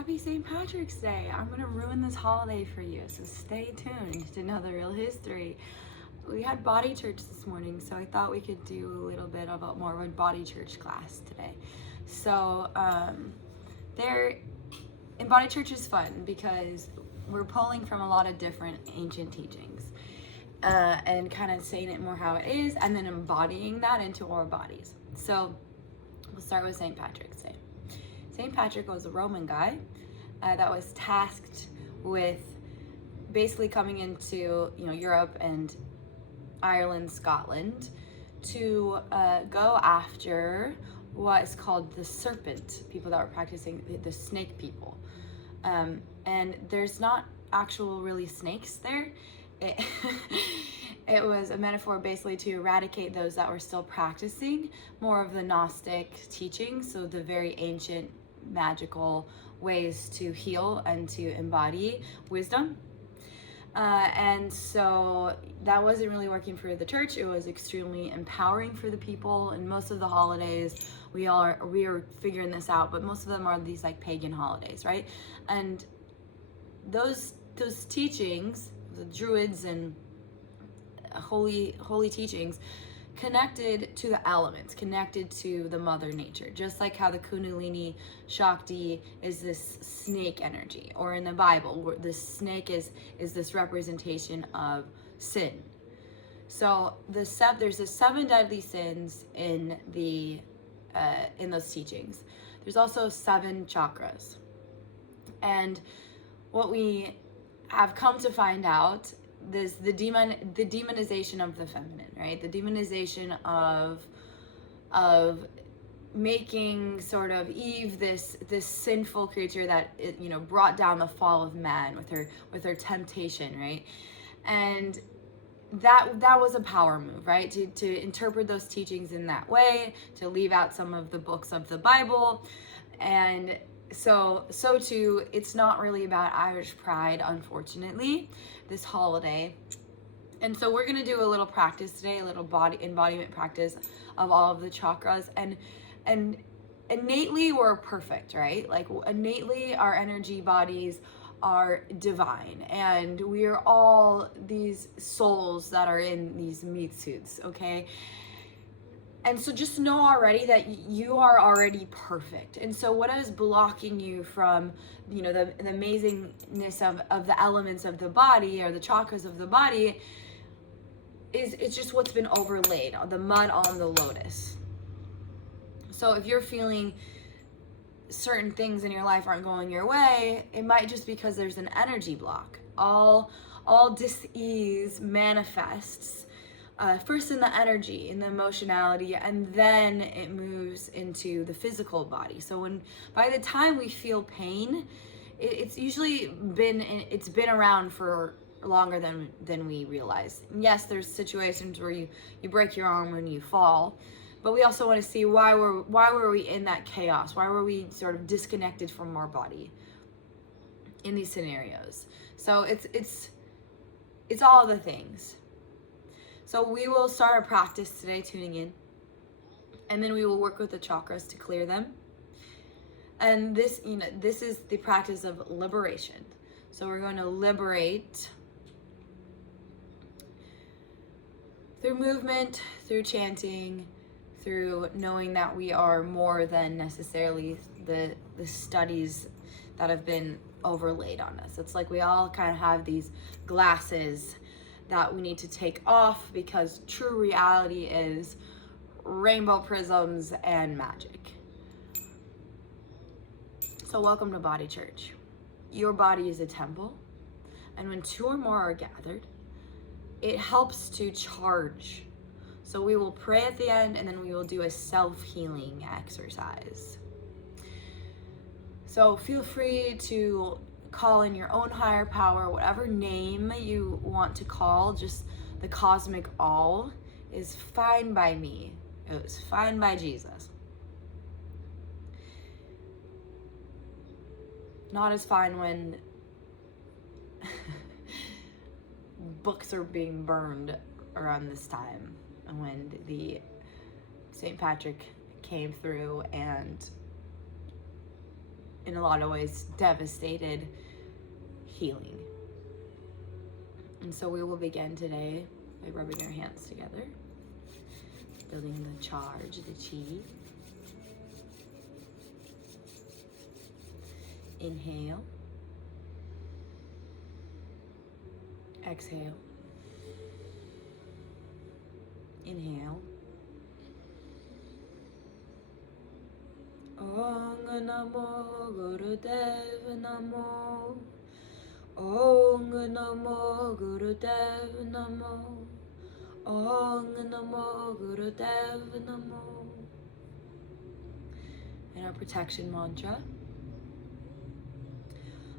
happy St. Patrick's Day. I'm gonna ruin this holiday for you, so stay tuned to know the real history. We had body church this morning, so I thought we could do a little bit of more of a body church class today. So in body church is fun because we're pulling from a lot of different ancient teachings and kind of saying it more how it is, and then embodying that into our bodies. So we'll start with St. Patrick's Day. St. Patrick was a Roman guy that was tasked with basically coming into Europe and Ireland, Scotland, to go after what is called the serpent, people that were practicing the snake people. And there's not actual really snakes there. It was a metaphor basically to eradicate those that were still practicing more of the Gnostic teachings, so the very ancient magical ways to heal and to embody wisdom. And so that wasn't really working for the church. It was extremely empowering for the people. And most of the holidays, we are figuring this out, but most of them are these like pagan holidays, right? And those teachings, the Druids and holy teachings, connected to the elements, connected to the mother nature, just like how the Kundalini Shakti is this snake energy, or in the Bible, where the snake is this representation of sin. So there's the 7 deadly sins in those teachings. There's also 7 chakras, and what we have come to find out is the demonization of the feminine, right? The demonization of making sort of Eve this sinful creature that brought down the fall of man with her temptation, right? And that was a power move, right? To interpret those teachings in that way, to leave out some of the books of the Bible. And so too, it's not really about Irish pride, unfortunately, this holiday. And so we're gonna do a little practice today, a little body embodiment practice of all of the chakras. And innately we're perfect, right? Like innately our energy bodies are divine, and we are all these souls that are in these meat suits, okay? And so just know already that you are already perfect. And so what is blocking you from, the amazingness of the elements of the body, or the chakras of the body, it's just what's been overlaid, the mud on the lotus. So if you're feeling certain things in your life aren't going your way, it might just because there's an energy block. All dis-ease manifests first in the energy, in the emotionality, and then it moves into the physical body. So by the time we feel pain, it's usually been around for longer than we realize. And yes, there's situations where you break your arm when you fall, but we also want to see why were we in that chaos? Why were we sort of disconnected from our body in these scenarios? So it's all the things. So we will start our practice today, tuning in, and then we will work with the chakras to clear them. And this is the practice of liberation. So we're going to liberate through movement, through chanting, through knowing that we are more than necessarily the studies that have been overlaid on us. It's like we all kind of have these glasses that we need to take off, because true reality is rainbow prisms and magic. So welcome to Body Church. Your body is a temple, and when 2 or more are gathered, it helps to charge. So we will pray at the end, and then we will do a self-healing exercise. So feel free to call in your own higher power, whatever name you want to call. Just the cosmic all is fine by me. It was fine by Jesus. Not as fine when books are being burned around this time, and when the St. Patrick came through and in a lot of ways, devastated healing. And so we will begin today by rubbing our hands together, building the charge, the chi. Inhale. Exhale. Inhale. Om Namo Gurudev Namo. Om Namo Gurudev Namo. Om Namo Gurudev Namo. And our protection mantra.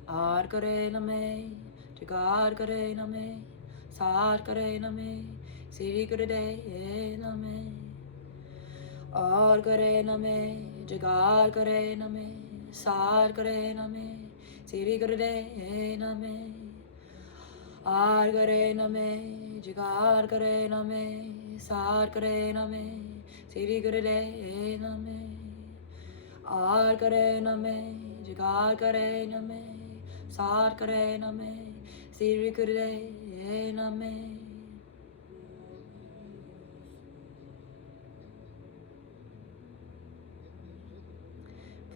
Ad Kare Name, Jagad Kare Name, Sad Kare Name, Siri Gurudev Name. Ad Kare Name, Jagad Kare Name, Sad Kare Name, Siri Gurudev Name. Ad Kare Name, Jagad Kare Name, Sad Kare Name, Siri Gurudev Name. Ad Kare Name, Jagad Kare Name, Sad Kare Name, Siri Gurudev Name.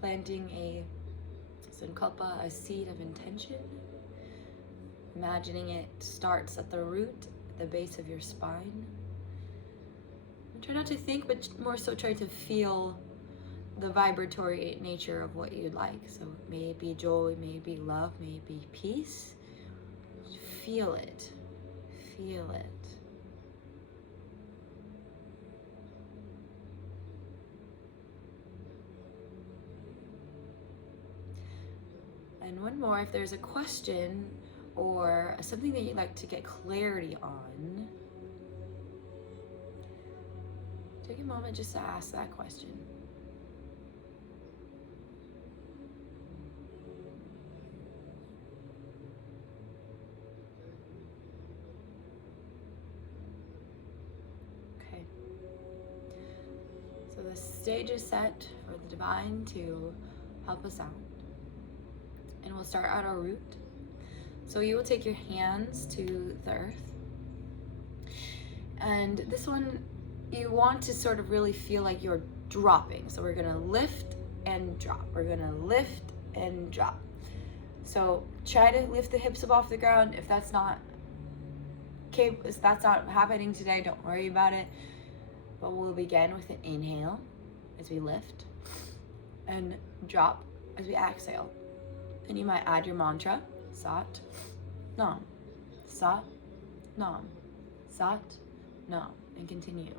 Planting a sankalpa, a seed of intention. Imagining it starts at the root, at the base of your spine. And try not to think, but more so try to feel the vibratory nature of what you'd like. So may it be joy, may it be love, may it be peace. Feel it. Feel it. And one more, if there's a question or something that you'd like to get clarity on, take a moment just to ask that question. Okay. So the stage is set for the divine to help us out. And we'll start at our root. So you will take your hands to the earth. And this one, you want to sort of really feel like you're dropping. So we're gonna lift and drop. We're gonna lift and drop. So try to lift the hips up off the ground. If that's not happening today, don't worry about it. But we'll begin with an inhale as we lift and drop as we exhale. And you might add your mantra, Sat, Nam, Sat, Nam, Sat, Nam, and continue.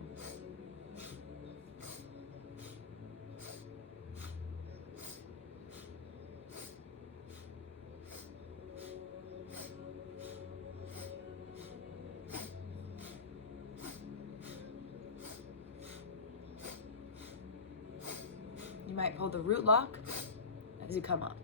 You might pull the root lock as you come up.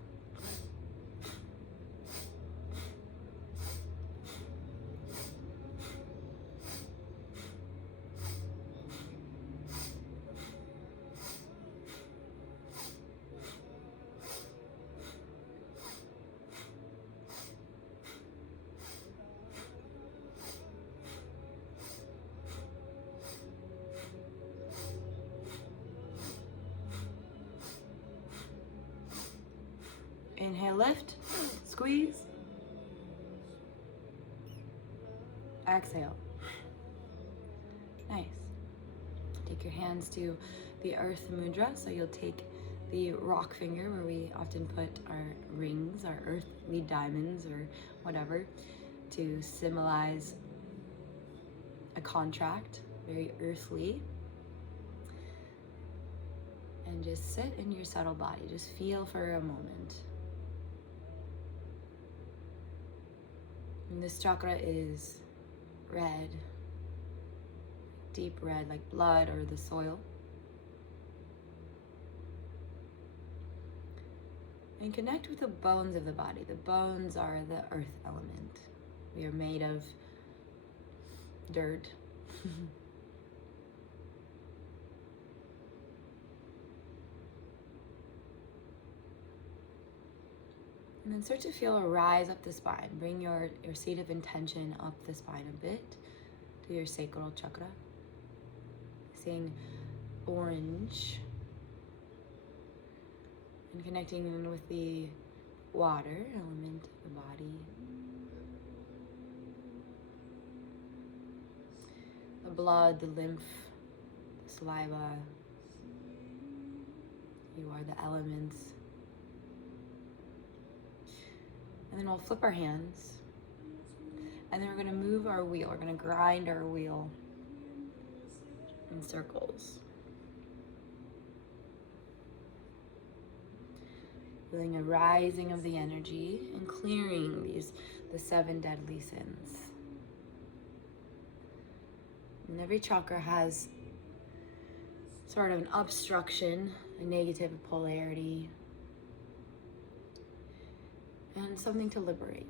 Inhale, lift, squeeze. Exhale. Nice. Take your hands to the earth mudra. So you'll take the rock finger where we often put our rings, our earthly diamonds or whatever, to symbolize a contract, very earthly. And just sit in your subtle body. Just feel for a moment. And this chakra is red, deep red, like blood or the soil. And connect with the bones of the body. The bones are the earth element. We are made of dirt. And then start to feel a rise up the spine. Bring your seat of intention up the spine a bit to your sacral chakra. Seeing orange. And connecting in with the water element of the body. The blood, the lymph, the saliva. You are the elements. And then we'll flip our hands. And then we're going to move our wheel. We're going to grind our wheel in circles. Feeling a rising of the energy and clearing the 7 deadly sins. And every chakra has sort of an obstruction, a negative polarity, and something to liberate.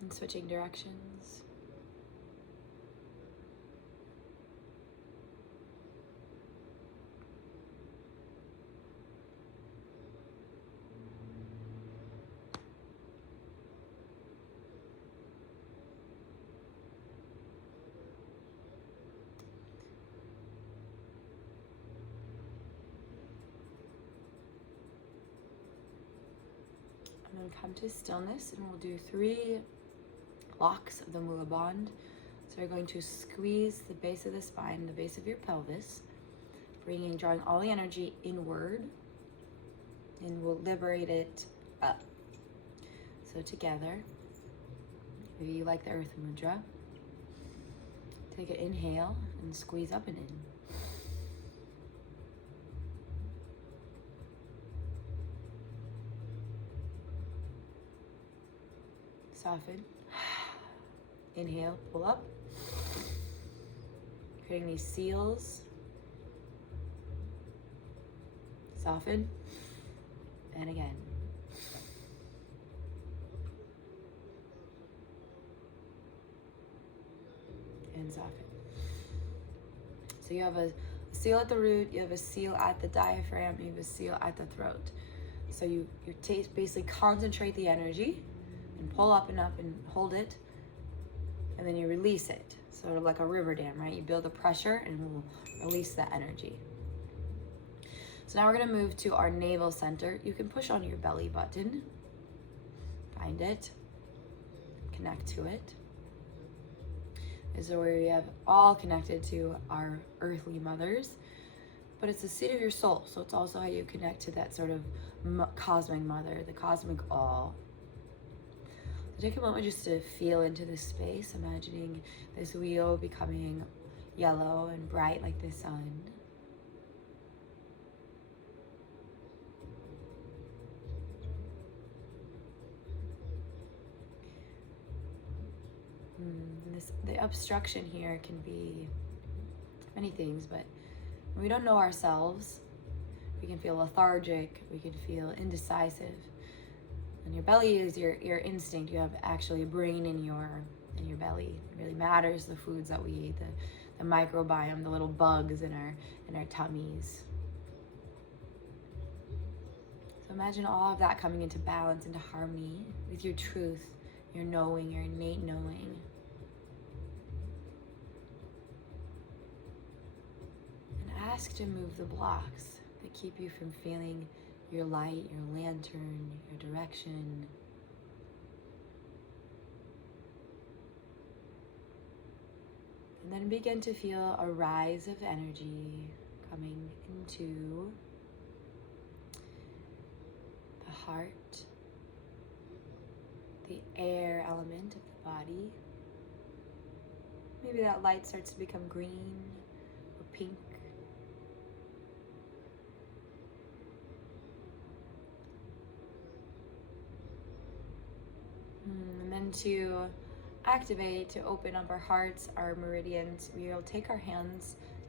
And switching directions. And then come to stillness, and we'll do 3 locks of the Mula Band. So you're going to squeeze the base of the spine, the base of your pelvis, drawing all the energy inward, and we'll liberate it up. So together, maybe you like the Earth Mudra. Take an inhale and squeeze up and in. Soften. Inhale, pull up. Creating these seals. Soften. And again. And soften. So you have a seal at the root, you have a seal at the diaphragm, you have a seal at the throat. So you basically concentrate the energy and pull up and hold it, and then you release it, sort of like a river dam, right? You build the pressure and we'll release that energy. So now we're gonna move to our navel center. You can push on your belly button, find it, connect to it. This is where we have all connected to our earthly mothers, but it's the seat of your soul. So it's also how you connect to that sort of cosmic mother, the cosmic all. So take a moment just to feel into this space, imagining this wheel becoming yellow and bright like the sun. The obstruction here can be many things, but when we don't know ourselves, we can feel lethargic, we can feel indecisive. And your belly is your instinct. You have actually a brain in your belly. It really matters, the foods that we eat, the microbiome, the little bugs in our tummies. So imagine all of that coming into balance, into harmony with your truth, your knowing, your innate knowing. And ask to move the blocks that keep you from feeling your light, your lantern, your direction. And then begin to feel a rise of energy coming into the heart, the air element of the body. Maybe that light starts to become green or pink. And then to activate, to open up our hearts, our meridians, we'll take our hands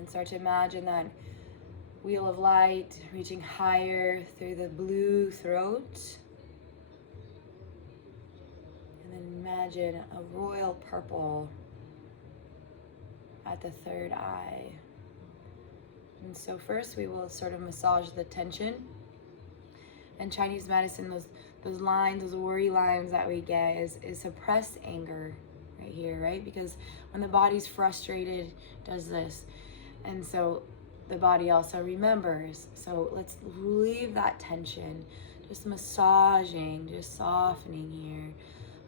then start to imagine that wheel of light reaching higher through the blue throat. And then imagine a royal purple at the third eye. And so first we will sort of massage the tension. And Chinese medicine, those lines, those worry lines that we get is suppressed anger right here, right? Because when the body's frustrated, it does this. And so the body also remembers. So let's relieve that tension. Just massaging, just softening here.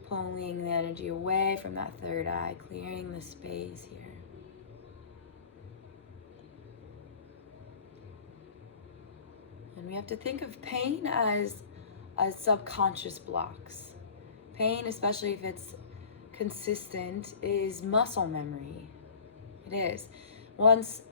Pulling the energy away from that third eye, clearing the space here. And we have to think of pain as subconscious blocks. Pain, especially if it's consistent, is muscle memory. It is. Once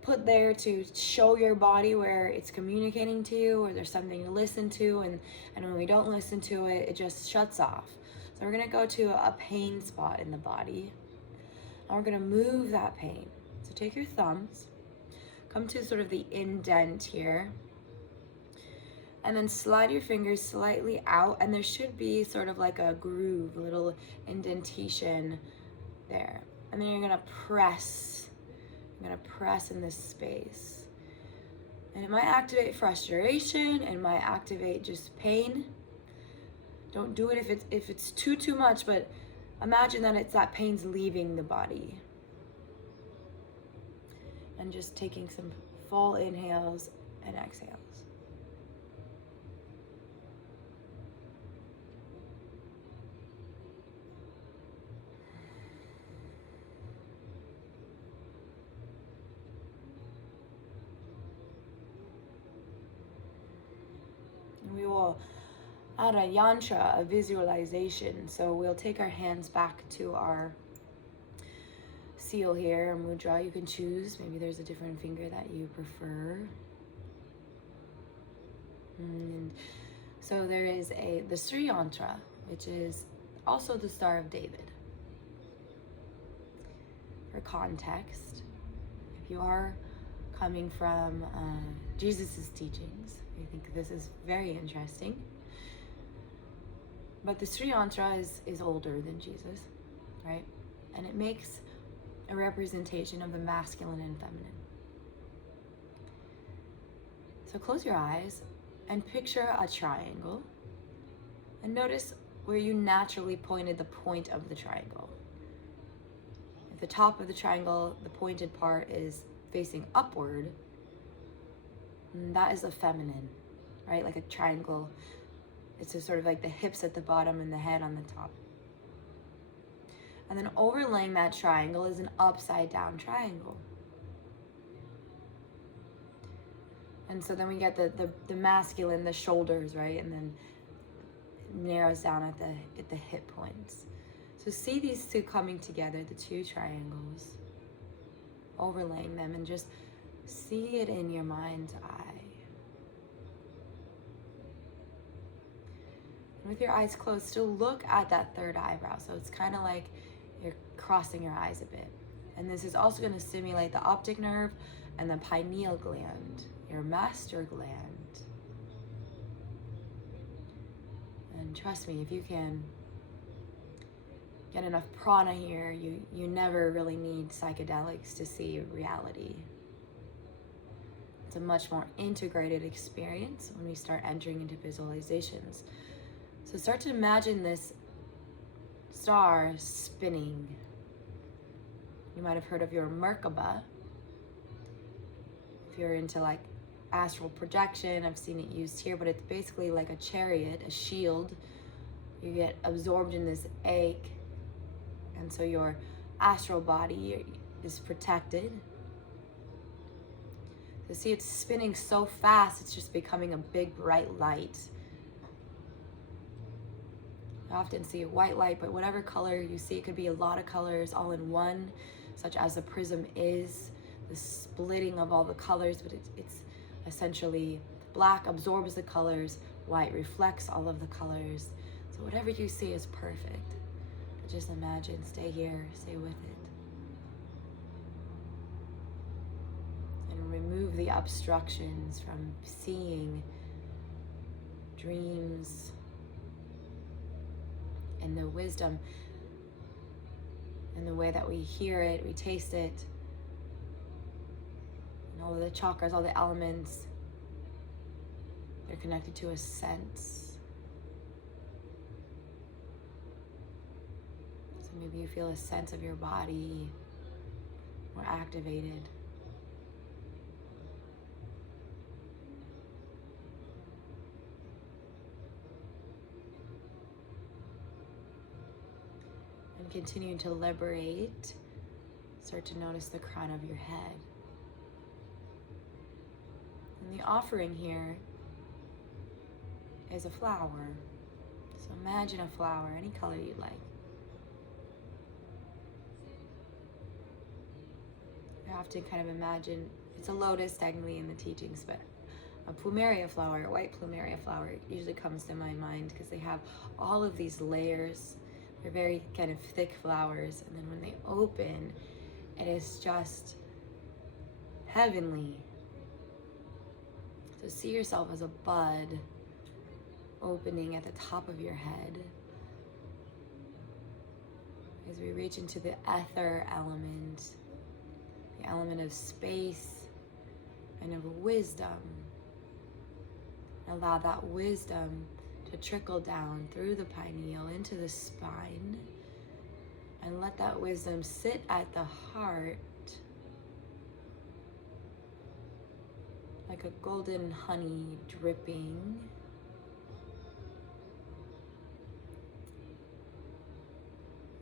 put there to show your body where it's communicating to you, or there's something to listen to, and when we don't listen to it, it just shuts off. So we're gonna go to a pain spot in the body, and we're gonna move that pain. So take your thumbs, come to sort of the indent here, and then slide your fingers slightly out, and there should be sort of like a groove, a little indentation there. And then you're gonna press. I'm gonna press in this space. And it might activate frustration, it might activate just pain. Don't do it if it's too much, but imagine that it's that pain's leaving the body. And just taking some full inhales and exhales. We will add a yantra, a visualization. So we'll take our hands back to our seal here, or mudra. You can choose. Maybe there's a different finger that you prefer. And so there is the Sri Yantra, which is also the Star of David. For context, if you are coming from Jesus's teachings, I think this is very interesting. But the Sri Yantra is older than Jesus, right? And it makes a representation of the masculine and feminine. So close your eyes and picture a triangle, and notice where you naturally pointed the point of the triangle. If the top of the triangle, the pointed part, is facing upward, that is the feminine, right? Like a triangle. It's just sort of like the hips at the bottom and the head on the top. And then overlaying that triangle is an upside down triangle. And so then we get the masculine, the shoulders, right? And then it narrows down at the hip points. So see these two coming together, the two triangles, overlaying them, and just see it in your mind's eye. And with your eyes closed, still look at that third eyebrow. So it's kind of like you're crossing your eyes a bit. And this is also going to stimulate the optic nerve and the pineal gland, your master gland. And trust me, if you can get enough prana here, you never really need psychedelics to see reality. It's a much more integrated experience when we start entering into visualizations. So start to imagine this star spinning. You might have heard of your merkaba. If you're into like astral projection, I've seen it used here, but it's basically like a chariot, a shield. You get absorbed in this egg, and so your astral body is protected. So see, it's spinning so fast, it's just becoming a big bright light. I often see a white light, but whatever color you see, it could be a lot of colors all in one, such as a prism is, the splitting of all the colors, but it's essentially black absorbs the colors, white reflects all of the colors. So whatever you see is perfect. But just imagine, stay here, stay with it. remove the obstructions from seeing dreams and the wisdom and the way that we hear it, we taste it, and all of the chakras, all the elements, they're connected to a sense. So maybe you feel a sense of your body more activated. And continue to liberate. Start to notice the crown of your head. And the offering here is a flower. So imagine a flower, any color you'd like. I often kind of imagine, it's a lotus technically in the teachings, but a plumeria flower, a white plumeria flower usually comes to my mind because they have all of these layers. They're very kind of thick flowers, and then when they open, it is just heavenly. So see yourself as a bud opening at the top of your head as we reach into the ether element, the element of space and of wisdom. Allow that wisdom to trickle down through the pineal into the spine, and let that wisdom sit at the heart like a golden honey dripping.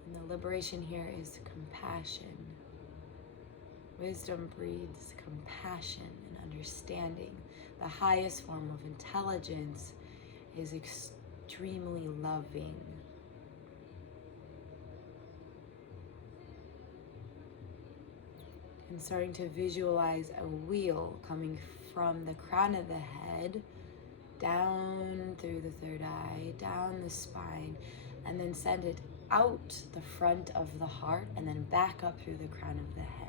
And the liberation here is compassion. Wisdom breeds compassion and understanding. The highest form of intelligence is extremely loving. And starting to visualize a wheel coming from the crown of the head, down through the third eye, down the spine, and then send it out the front of the heart and then back up through the crown of the head.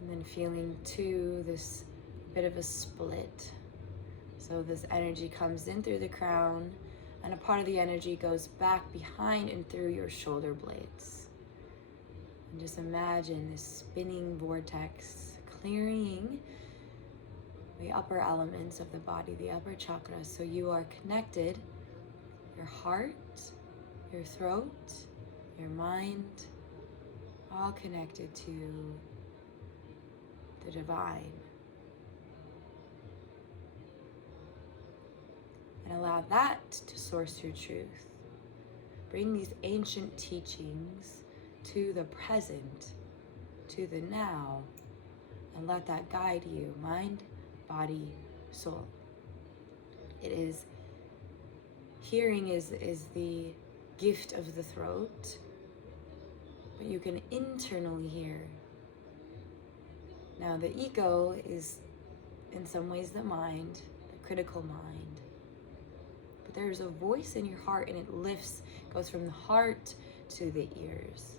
And then feeling too this bit of a split. So this energy comes in through the crown, and a part of the energy goes back behind and through your shoulder blades. And just imagine this spinning vortex clearing the upper elements of the body, the upper chakras, so you are connected, your heart, your throat, your mind, all connected to the divine. And allow that to source your truth. Bring these ancient teachings to the present, to the now, and let that guide you, mind, body, soul. It is, hearing is the gift of the throat, but you can internally hear. Now the ego is in some ways the mind, the critical mind. But there's a voice in your heart, and it lifts, goes from the heart to the ears.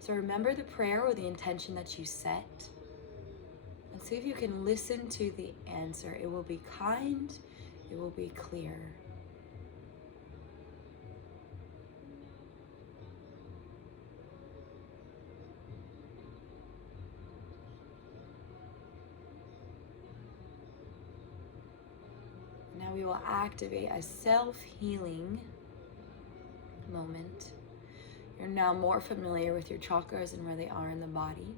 So remember the prayer or the intention that you set, and see if you can listen to the answer. It will be kind, it will be clear. Now we will activate a self-healing moment. You're now more familiar with your chakras and where they are in the body.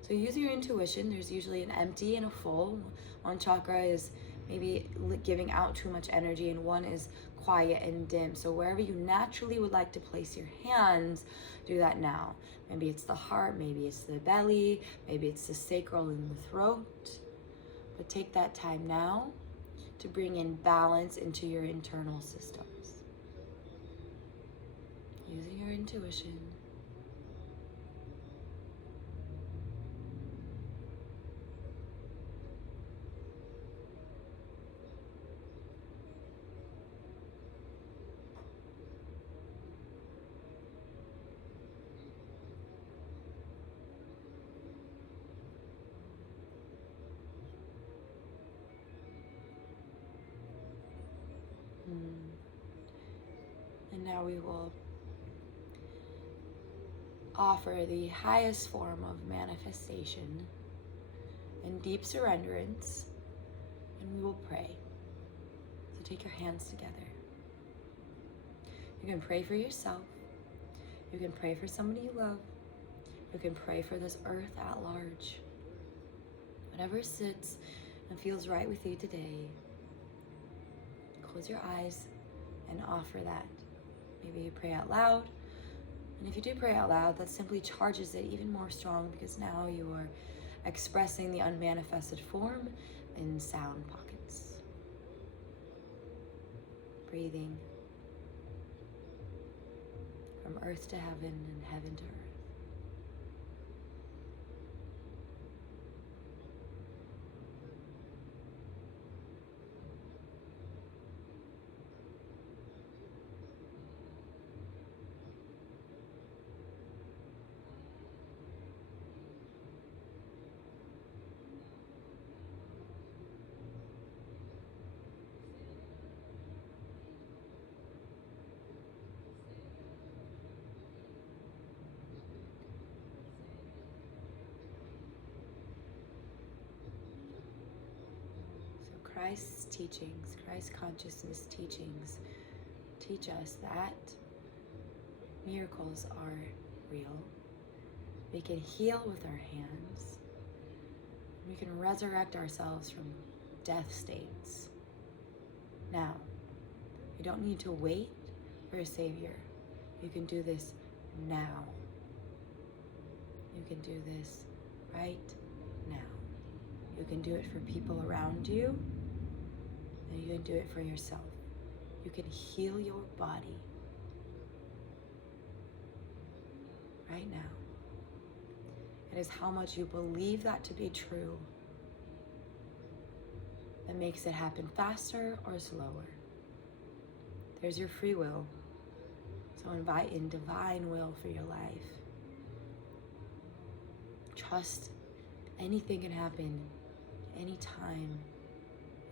So use your intuition. There's usually an empty and a full. One chakra is maybe giving out too much energy, and one is quiet and dim. So wherever you naturally would like to place your hands, do that now. Maybe it's the heart, maybe it's the belly, maybe it's the sacral and the throat. But take that time now to bring in balance into your internal systems. Using your intuition. Now we will offer the highest form of manifestation and deep surrenderance, and we will pray. So take your hands together. You can pray for yourself. You can pray for somebody you love. You can pray for this earth at large. Whatever sits and feels right with you today, close your eyes and offer that. Maybe you pray out loud. And if you do pray out loud, that simply charges it even more strong, because now you are expressing the unmanifested form in sound pockets. Breathing from earth to heaven and heaven to earth. Christ's teachings, Christ consciousness teachings teach us that miracles are real. We can heal with our hands. We can resurrect ourselves from death states. Now, you don't need to wait for a savior. You can do this now. You can do this right now. You can do it for people around you, and you can do it for yourself. You can heal your body right now. It is how much you believe that to be true that makes it happen faster or slower. There's your free will. So invite in divine will for your life. Trust anything can happen anytime,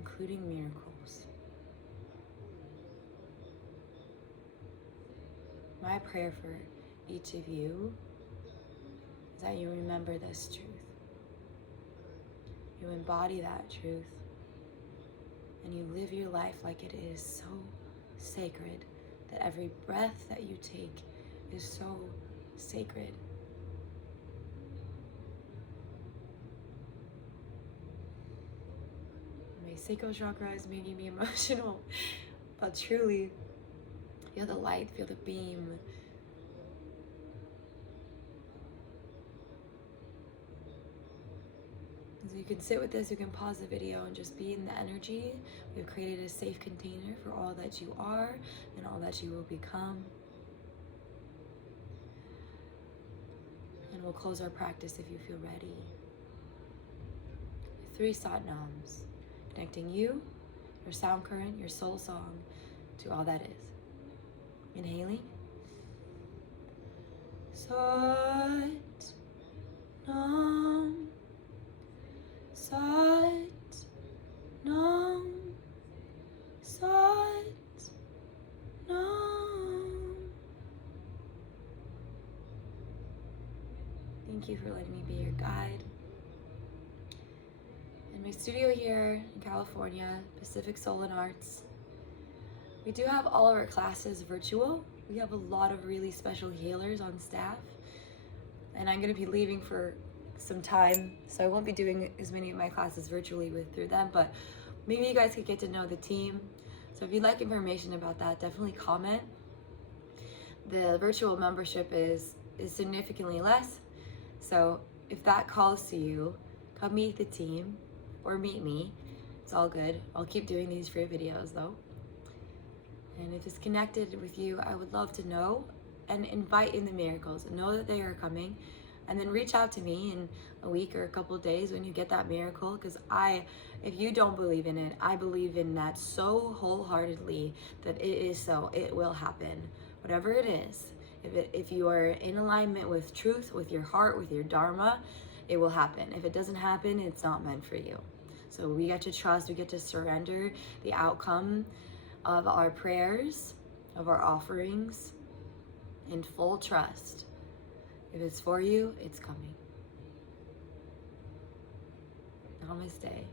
including miracles. My prayer for each of you is that you remember this truth. You embody that truth, and you live your life like it is so sacred, that every breath that you take is so sacred. My sacral chakra is making me emotional, but truly, feel the light, feel the beam. So you can sit with this, you can pause the video and just be in the energy. We've created a safe container for all that you are and all that you will become. And we'll close our practice if you feel ready. 3 Satnams, connecting you, your sound current, your soul song, to all that is. Inhaling. Sat Nam. Sat Nam. Sat Nam. Thank you for letting me be your guide. In my studio here in California, Pacific Soul and Arts, we do have all of our classes virtual. We have a lot of really special healers on staff, and I'm going to be leaving for some time, so I won't be doing as many of my classes virtually through them, but maybe you guys could get to know the team. So if you'd like information about that, definitely comment. The virtual membership is significantly less, so if that calls to you, come meet the team or meet me. It's all good. I'll keep doing these free videos though. And if it's connected with you, I would love to know and invite in the miracles and know that they are coming. And then reach out to me in a week or a couple of days when you get that miracle, because if you don't believe in it, I believe in that so wholeheartedly that it is so, it will happen. Whatever it is, if you are in alignment with truth, with your heart, with your dharma, it will happen. If it doesn't happen, it's not meant for you. So we get to trust, we get to surrender the outcome of our prayers, of our offerings in full trust. If it's for you, it's coming. Namaste.